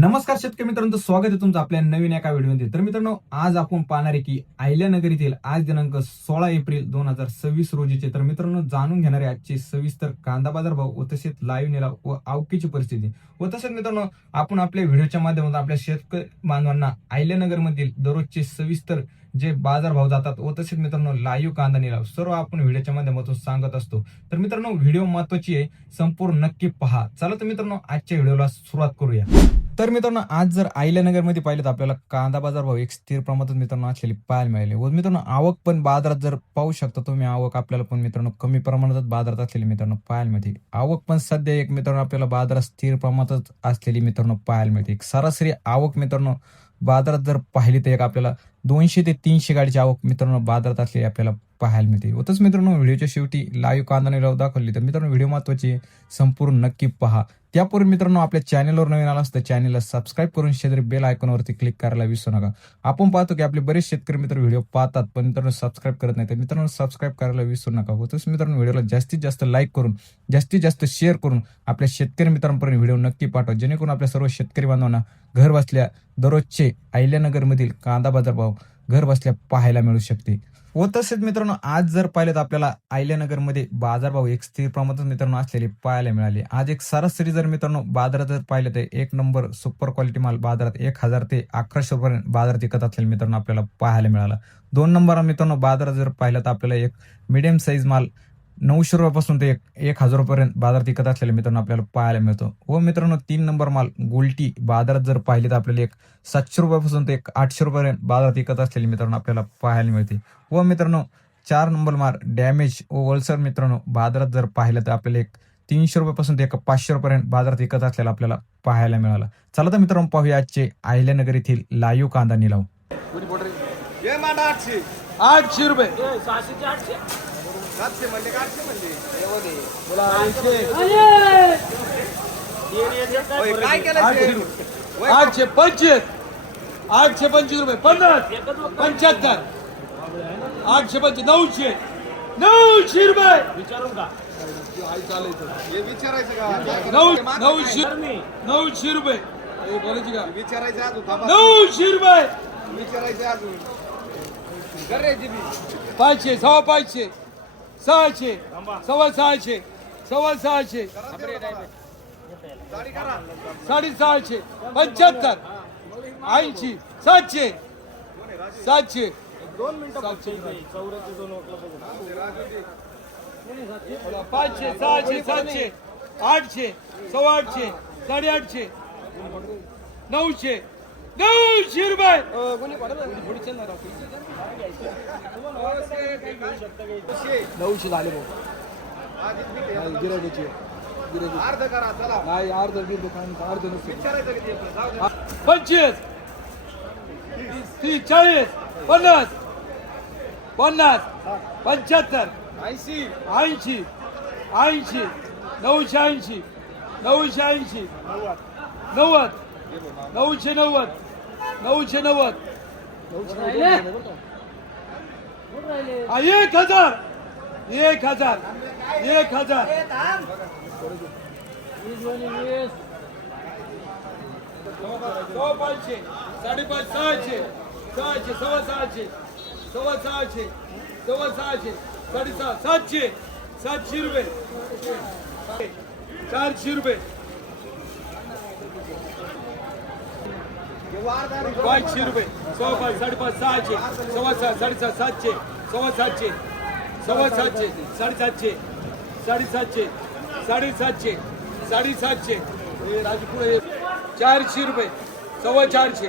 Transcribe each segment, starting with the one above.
नमस्कार शेतकरी मित्रांनो, स्वागत आहे तुमचं आपल्या नवीन एका व्हिडिओमध्ये। तर मित्रांनो, आज आपण पाहणार आहे की अहिल्यानगर येथील आज दिनांक 16 एप्रिल 2026 रोजीचे तर मित्रांनो जाणून घेणारे आजचे सविस्तर कांदा बाजार भाव व तसेच लाईव्ह निलाव व आवकीची परिस्थिती व तसेच मित्रांनो आपण आपल्या व्हिडिओच्या माध्यमातून आपल्या शेतकरी बांधवांना अहिल्यानगर मधील दररोजचे सविस्तर जे बाजार भाव जातात व तसेच मित्रांनो लाईव्ह कांदा निलाव सर्व आपण व्हिडिओच्या माध्यमातून सांगत असतो। तर मित्रांनो व्हिडिओ महत्वाची आहे, संपूर्ण नक्की पहा। चला तर मित्रांनो आजच्या व्हिडिओला सुरुवात करूया। तर मित्रांनो आज जर अहिल्यानगरमध्ये पाहिलं तर आपल्याला कांदा बाजार भाव एक स्थिर प्रमाणात मित्रांनो असलेली पाहायला मिळाली व मित्रांनो आवक पण बाजारात जर पाहू शकता तुम्ही, आवक आपल्याला पण मित्रांनो कमी प्रमाणात बाजारात असलेली मित्रांनो पाहायला मिळते। आवक पण सध्या एक मित्रांनो आपल्याला बाजारात स्थिर प्रमाणात असलेली मित्रांनो पाहायला मिळते। एक सरासरी आवक मित्रांनो बाजारात जर पाहिली तर एक आपल्याला 200 ते 300 गाडीची आवक मित्रांनो बाजारात असलेली आपल्याला पाहायला मिळते। होतच मित्रांनो व्हिडिओच्या शेवटी लाईव्ह कांदा निलाव दाखवली तर मित्रांनो व्हिडिओ महत्वाची संपूर्ण नक्की पहा। त्यापूर्वी मित्रांनो आपल्या चॅनलवर नवीन आला असतं चॅनलला सबस्क्राईब करून शेजारी बेल आयकॉनवरती क्लिक करायला विसरू नका। आपण पाहतो की आपले बरेच शेतकरी मित्र व्हिडिओ पाहतात पण मित्रांनो सबस्क्राईब करत नाही, तर मित्रांनो सबस्क्राईब करायला विसरू नका। होतच मित्रांनो व्हिडिओला जास्तीत जास्त लाईक करून जास्तीत जास्त शेअर करून आपल्या शेतकरी मित्रांपर्यंत व्हिडिओ नक्की पाठवा, जेणेकरून आपल्या सर्व शेतकरी बांधवांना घर बसल्या दररोजचे अहिल्यानगरमधील कांदा बाजार भाव घर बसल्या पाहायला मिळू शकते। व तसेच मित्रांनो आज जर पाहिलं तर आपल्याला अहिल्यानगरमध्ये बाजारभाव एक स्थिर प्रमाणात मित्रांनो असलेले पाहायला मिळाले। आज एक सरासरी जर मित्रांनो बाजारात जर पाहिलं तर एक नंबर सुपर क्वालिटी माल बाजारात 1000 ते 1100 पर्यंत बाजारात विकत असलेले मित्रांनो आपल्याला पाहायला मिळाला। 2 नंबर मित्रांनो बाजारात जर पाहिलं तर आपल्याला एक मिडियम साईज माल 900 रुपयापासून ते 1000 पर्यंत बाजारात विकत असलेले मित्रांनो आपल्याला पाहायला मिळतो। व मित्रांनो 3 नंबर माल गोल्टी बाजारात जर पाहिले तर आपल्याला एक 700 रुपयापासून ते एक 800 रुपयापर्यंत बाजारात विकत असलेले मित्रांनो आपल्याला पाहायला मिळते। व मित्रांनो 4 नंबर माल डॅमेज व होलसेल मित्रांनो बाजारात जर पाहिलं तर आपल्याला एक 300 रुपयापासून ते एक 500 रुपयापर्यंत बाजारात विकत असलेला आपल्याला पाहायला मिळाला। चला तर मित्रांनो पाहूया आजचे अहिल्यानगर येथील लाईव्ह कांदा निलाव। 800 रुपये 825 825 रुपये 50 75 825 900 900 रुपये विचारू का हे विचारायचं का 900 रुपये बोलायची का विचारायचं अजून 900 रुपये विचारायचं अजून 500 सव्वा 500 600 सव्वा 600 सव्वा 600 650 75 80 700 700 2 मिनिटं 500 600 700 800 सव्वा 800 850 900 900 रुपये 900 झाले भाऊ गिरायची अर्ध करा चला नाही अर्ध दुकान अर्ध नसते 25 30 40 50 50 75 80 80 80 980 980 90 990 990 1000 1000 1000 500 550 600 600 सव्वा 600 सव्वा 600 सव्वा 600 700 700 रुपये 400 रुपये 500 रुपये सव्वा 5 550 600 सव्वा 6 750 700 सव्वा 700 सव्वा 700 750 750 750 750 राजपुरे 400 रुपये सव्वा 400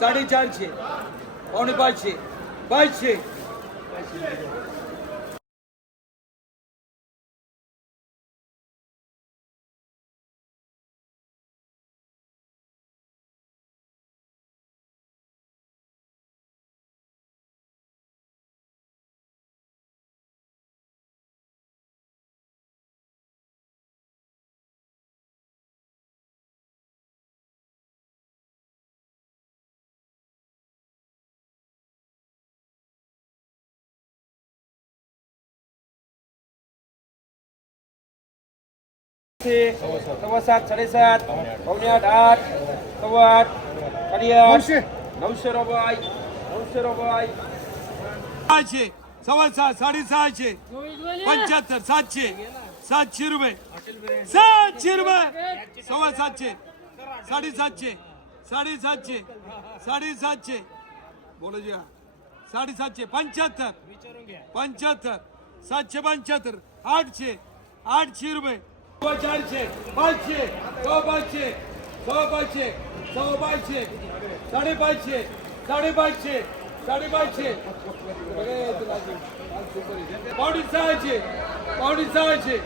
450 पावणे 500 500 सव्वा सात साडेसात पावणे आठ आठ सव्वा आठ साडेआठ 900 रुपये 900 रुपये 600 सव्वा सहा साडेसहाशे 75 700 रुपये 700 रुपये सव्वा 700 साडेसातशे बोलो जी 750 75 775 800 रुपये 400 500 500 500 500 550 550 550 पावणे सहाशे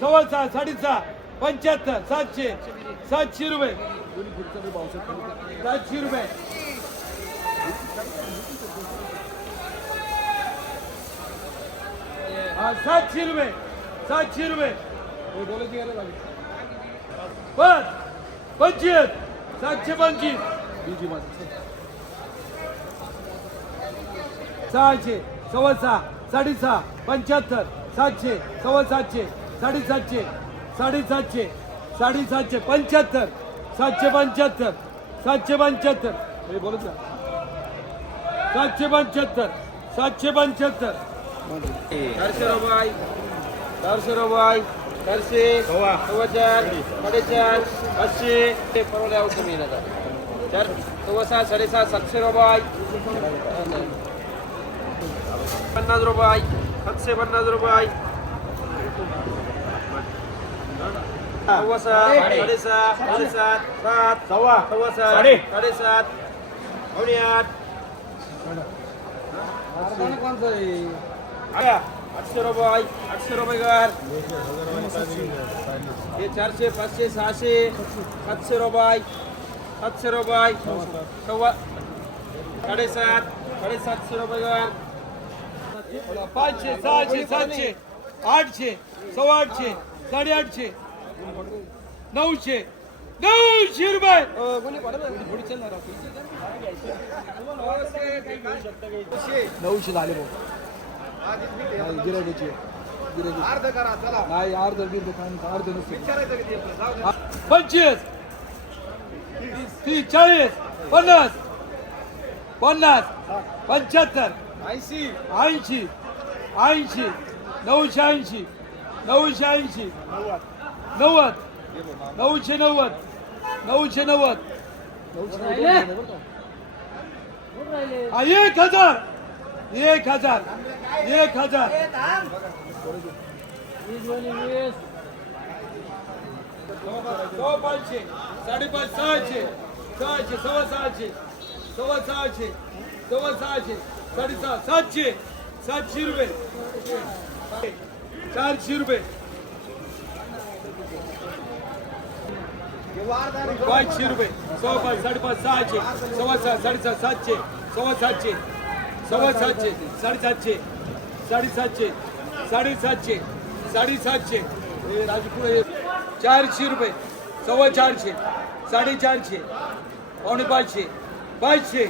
सव्वा सहा साडेसहा 75 700 रुपये 700 रुपये हा 700 रुपये 700 रुपये बस 25 725 600 सव्वा सहा साडेसहा 75 700 सव्वा 700 साडेसातशे 75 775 775 बोलत ना 775 400 रुपये 400 रुपये 400 सव्वा चार साडेचार 500 परवड्या कमी येणार 4 सव्वा सहा साडेसहा 700 रुपये 50 रुपये 750 रुपये सव्वा सहा साडेसहा 7 सव्वा सहा साडेसात पावणे आठ 800 रुपये घर हे 400 500 600 700 रुपये सव्वा साडेसात 750 रुपये घर 500 600 700 800 सव्वा 800 900 रुपये 900 झाले गिरायचे नाही अर्ध बिर्द अर्ध 25 30 40 50 75 80 980 990 1000 500 550 600 सव्वा सहाशे 700 रुपये 400 रुपये 500 रुपये 5 5.5 600 सव्वा सहा साडेसहा 700 सव्वा 700 साडेसातशे 750 राजपुर 400 रुपये सव्वा 400 450 पावणे 500